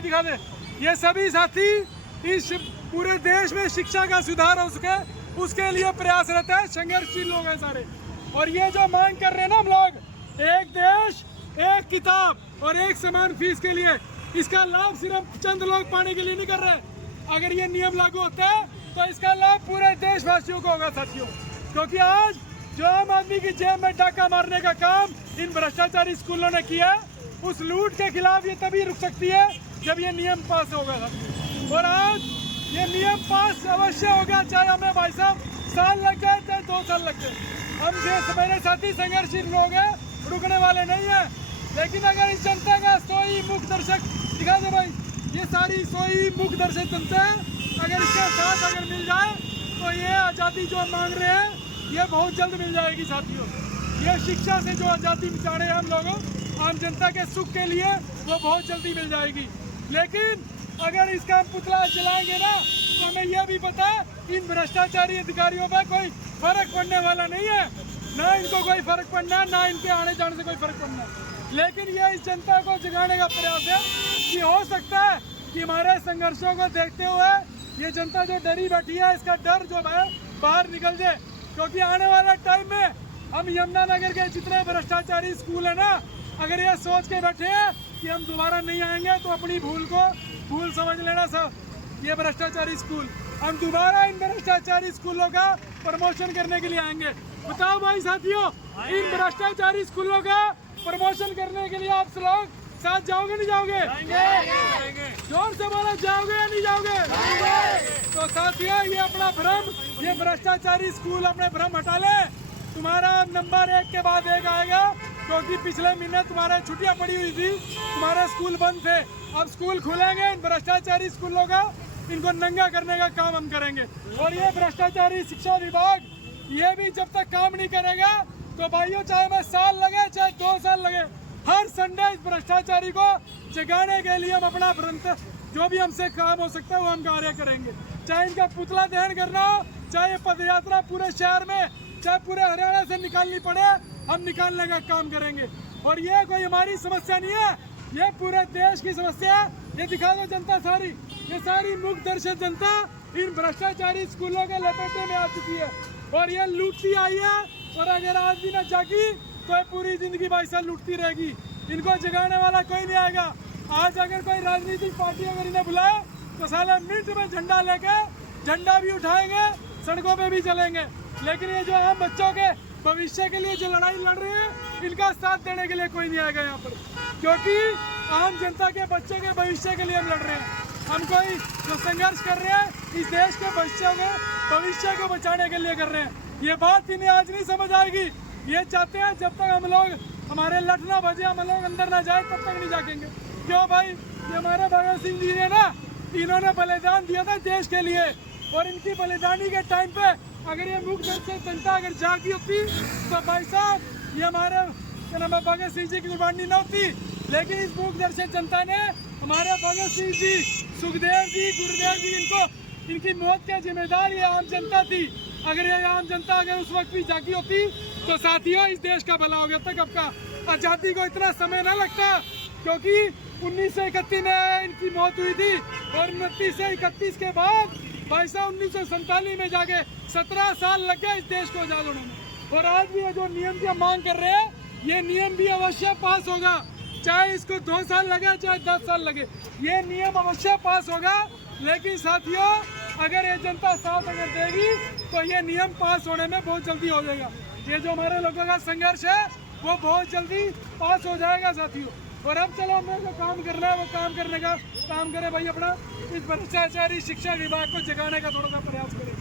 भाई दिखा दे। ये सभी साथी इस पूरे देश में शिक्षा का सुधार हो सके उसके लिए प्रयासरत है, संघर्षशील लोग हैं सारे। और ये जो मांग कर रहे हैं ना हम लोग, एक देश एक किताब और एक समान फीस के लिए, इसका लाभ सिर्फ चंद लोग पाने के लिए नहीं कर रहे। अगर ये नियम लागू होता है तो इसका लाभ पूरे देशवासियों को होगा साथियों। क्योंकि आज जो आम आदमी की जेब में डाका मारने का काम इन भ्रष्टाचारी स्कूलों ने किया, उस लूट के खिलाफ ये तभी रुक सकती है जब ये नियम पास होगा साथियों। और आज ये नियम पास अवश्य होगा, चाहे हमें भाई साहब साल लग जाए चाहे 2 साल लग जाए। हम मेरे साथी संघर्षशील लोग हैं, रुकने वाले नहीं है। लेकिन अगर इस जनता का सोई मुख दर्शक दिखा दे भाई, ये सारी सोई मुख दर्शक जनता है, अगर इसके साथ अगर मिल जाए तो ये आज़ादी जो मांग रहे हैं ये बहुत जल्द मिल जाएगी साथियों। ये शिक्षा से जो आज़ादी चाह रहे हैं हम लोगों आम जनता के सुख के लिए, वो बहुत जल्दी मिल जाएगी। लेकिन अगर इसका पुतला जलाएंगे ना तो हमें यह भी पता है इन भ्रष्टाचारी अधिकारियों पर कोई फर्क पड़ने वाला नहीं है, ना इनको कोई फर्क पड़ना है, ना इनके आने जाने से कोई फर्क पड़ना है। लेकिन यह इस जनता को जगाने का प्रयास है कि हो सकता है कि हमारे संघर्षों को देखते हुए ये जनता जो डरी बैठी है, इसका डर जो है बाहर निकल जाए। क्योंकि आने वाले टाइम में हम यमुनानगर के जितने भ्रष्टाचारी स्कूल है ना, अगर ये सोच के बैठे हैं कि हम दोबारा नहीं आएंगे तो अपनी भूल को भूल समझ लेना सब। ये भ्रष्टाचारी स्कूल, हम दोबारा इन भ्रष्टाचारी स्कूलों का प्रमोशन करने के लिए आएंगे। बताओ भाई साथियों, इन भ्रष्टाचारी स्कूलों का प्रमोशन करने के लिए आप लोग साथ जाओगे नहीं जाओगे? जोर से बोलो, जाओगे या नहीं जाओगे? तो साथियों, ये अपना भ्रम, ये भ्रष्टाचारी स्कूल अपने भ्रम हटा ले। तुम्हारा नंबर 1 के बाद 1 आएगा, क्योंकि पिछले महीने तुम्हारे छुट्टियां पड़ी हुई थी, तुम्हारे स्कूल बंद थे। अब स्कूल खुलेंगे, इन भ्रष्टाचारी स्कूलों का इनको नंगा करने का काम हम करेंगे। और ये भ्रष्टाचारी शिक्षा विभाग ये भी जब तक काम नहीं करेगा तो भाइयों, चाहे मैं साल लगे चाहे 2 साल लगे, हर संडे इस भ्रष्टाचारी को जगाने के लिए हम अपना जो भी हमसे काम हो सकता है वो हम कार्य करेंगे। चाहे इनका पुतला दहन करना हो, चाहे पद यात्रा पूरे शहर में, चाहे पूरे हरियाणा से निकालनी पड़े, हम निकालने का काम करेंगे। और ये कोई हमारी समस्या नहीं है, ये पूरे देश की समस्या है। ये दिखा दो जनता सारी, ये सारी मुख दर्शक जनता इन भ्रष्टाचारी स्कूलों के लपेटे में आ चुकी है और ये लूटती आई है। और अगर आज भी न जागी तो ये पूरी जिंदगी भाई साहब लूटती रहेगी। इनको जगाने वाला कोई नहीं आएगा। आज अगर कोई राजनीतिक पार्टी अगर इन्हें बुलाए तो साले मिनट में झंडा लेके झंडा भी उठाएंगे, सड़कों पे भी चलेंगे। लेकिन ये जो आम बच्चों के भविष्य के लिए जो लड़ाई लड़ रहे हैं, इनका साथ देने के लिए कोई नहीं आएगा यहाँ पर, क्योंकि आम जनता के बच्चों के भविष्य के लिए हम लड़ रहे हैं। हम कोई जो संघर्ष कर रहे हैं इस देश के भविष्य को बचाने के लिए कर रहे हैं। ये बात इन्हें आज नहीं समझ आएगी। ये चाहते हैं जब तक हम लोग हमारे लठ ना बजे, हम लोग अंदर ना जाए, तब तक नहीं जागेंगे। क्यों भाई? ये हमारे भगत सिंह जी ने ना, इन्होंने बलिदान दिया था देश के लिए, और इनकी बलिदानी के टाइम पे अगर ये मुख दर्शक जनता अगर जागी होती तो भाई साहब ये हमारे क्या नाम है भगत सिंह जी की कुर्बानी न होती। लेकिन इस मुख दर्शक जनता ने हमारे भगत सिंह जी, सुखदेव जी, गुरुदेव जी, इनकी मौत के जिम्मेदार ये आम जनता थी। अगर ये आम जनता अगर उस वक्त भी जागी होती तो साथियों इस देश का भला हो गया था। कब का आज़ादी को इतना समय न लगता, क्योंकि 1931 में इनकी मौत हुई थी और 29 से 31 के बाद भाई साहब 1947 में जाके 17 साल लग गए इस देश को आजाद होने में। और आज भी ये जो नियम की मांग कर रहे हैं, ये नियम भी अवश्य पास होगा, चाहे इसको 2 साल लगे चाहे 10 साल लगे, ये नियम अवश्य पास होगा। लेकिन साथियों, अगर ये जनता साथ अगर देगी तो ये नियम पास होने में बहुत जल्दी हो जाएगा। ये जो हमारे लोगों का संघर्ष है वो बहुत जल्दी पास हो जाएगा साथियों। और अब चलो हमें जो काम करना है वो काम करने का काम करें भाई, अपना इस भ्रष्टाचारी शिक्षा विभाग को जगाने का थोड़ा सा प्रयास करें।